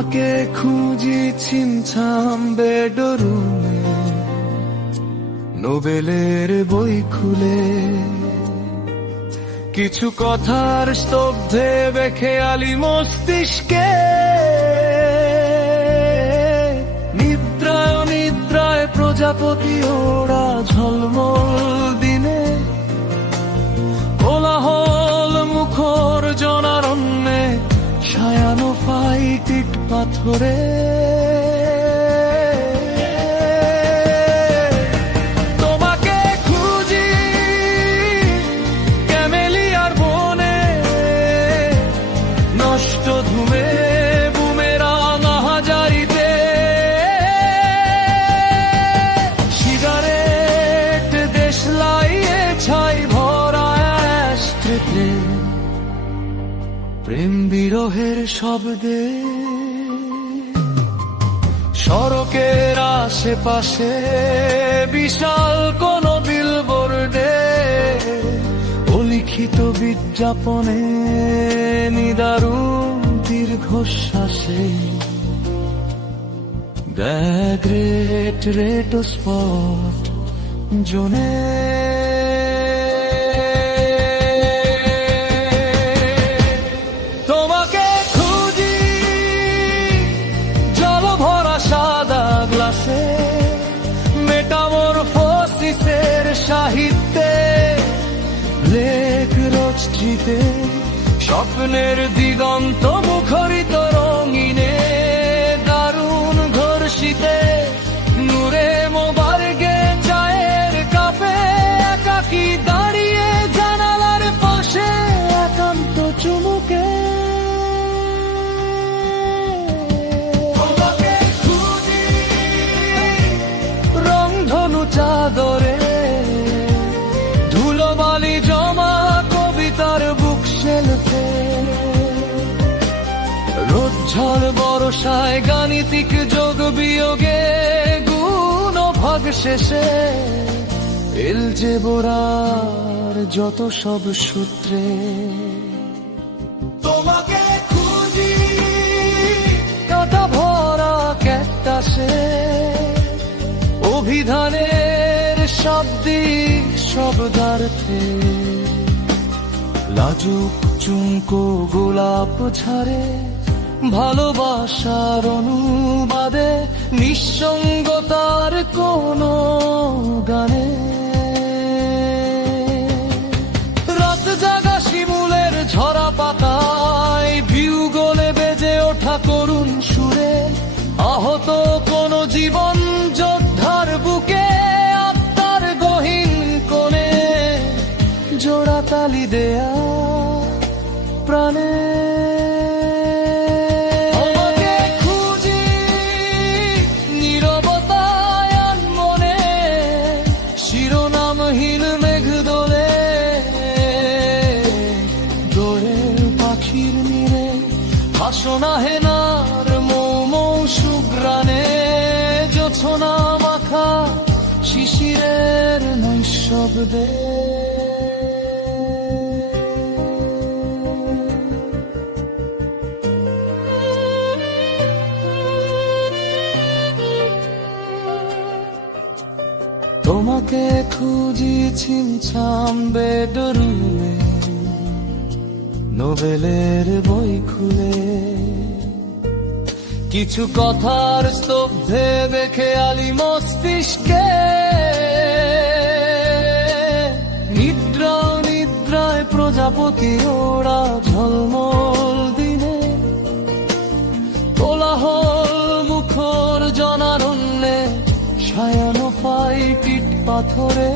তোমাকে খুঁজি ছিমছাম বেডরুমে, নোবেলের বই খুলে। কিছু কথার স্তব্ধে বেখেয়ালি মস্তিষ্কে, নিদ্রায় নিদ্রায় প্রজাপতি ওরা ঝলমল দিনে, কোলাহল মুখর জনারণ্যে ছায়ানো ফাইটিট পাথরে। তোমাকে খুঁজি ক্যামেলিয়ার বনে, নষ্ট ধুমে বুমেরাং হাজারিতে। সিগারেট দেশলাইয়ে ছাই ভরা অ্যাশট্রেতে, প্রেম বিরহের শব্দে। সড়কের আশেপাশে বিশাল কোন বিলবোর্ডে, অলিখিত বিজ্ঞাপনে নিদারুণ দীর্ঘশ্বাসে। দ্য গ্রেট রেটো স্পট জোনে। তোমাকে খুঁজি জল ভরা সাদা গ্লাসে, মেটামরফোসিসের সাহিত্যে, লেক রোড স্ট্রিটে, স্বপ্নের দিগন্ত মুখরিত রঙিনে, দারুণ ঘর্ষিতে, নূরে মোবারকে চায়ের কাপে, একাকী দাঁড়িয়ে জানালার পাশে একান্ত চুমুকে। তোমাকে খুঁজি রংধনু চাদরে, ধুলোবালি জমা কবিতার বুক শেলফে, রোজ্জ্বল বরসায় গাণিতিক যোগ বিয়োগে, গুণ ভাগ শেষে এলজেব্রার যত সব সূত্রে। তোমাকে খুঁজি কাঁটা ভরা ক্যাকটাসে, অভিধানের শাব্দিক শব্দার্থে, লাজুক চুমকো গোলাপ ঝাড়ে, ভালোবাসার অনুবাদে, নিঃসঙ্গতার কোন গানে। রাত জাগা শিমুলের ঝরা পাতায়, বিউগলে বেজে ওঠা করুণ সুরে, আহত কোন জীবন যোদ্ধার বুকে, আত্মার গহীন কোণে জোড়া তালি দেয়া প্রাণে। তোমাকে খুঁজি নীরবতায় মনে, শিরোনামহীন মেঘ দোলে, দোয়েল পাখির নীড়ে, হাসনা হেনার মৌ সুগ্রানে, জোছনা মাখা শিশিরের নৈশব্দে। তোমাকে খুঁজি ছিমছাম বেডরুমে, নোবেলের বই খুলে। কিছু কথার স্তব্ধে বেখেয়ালি মস্তিষ্কে, নিদ্রা নিদ্রায় প্রজাপতি ওরা ঝলমল দিনে, কোলাহল মুখর জনারণ্যে ছায়ানো ফাইটিট পাথরে।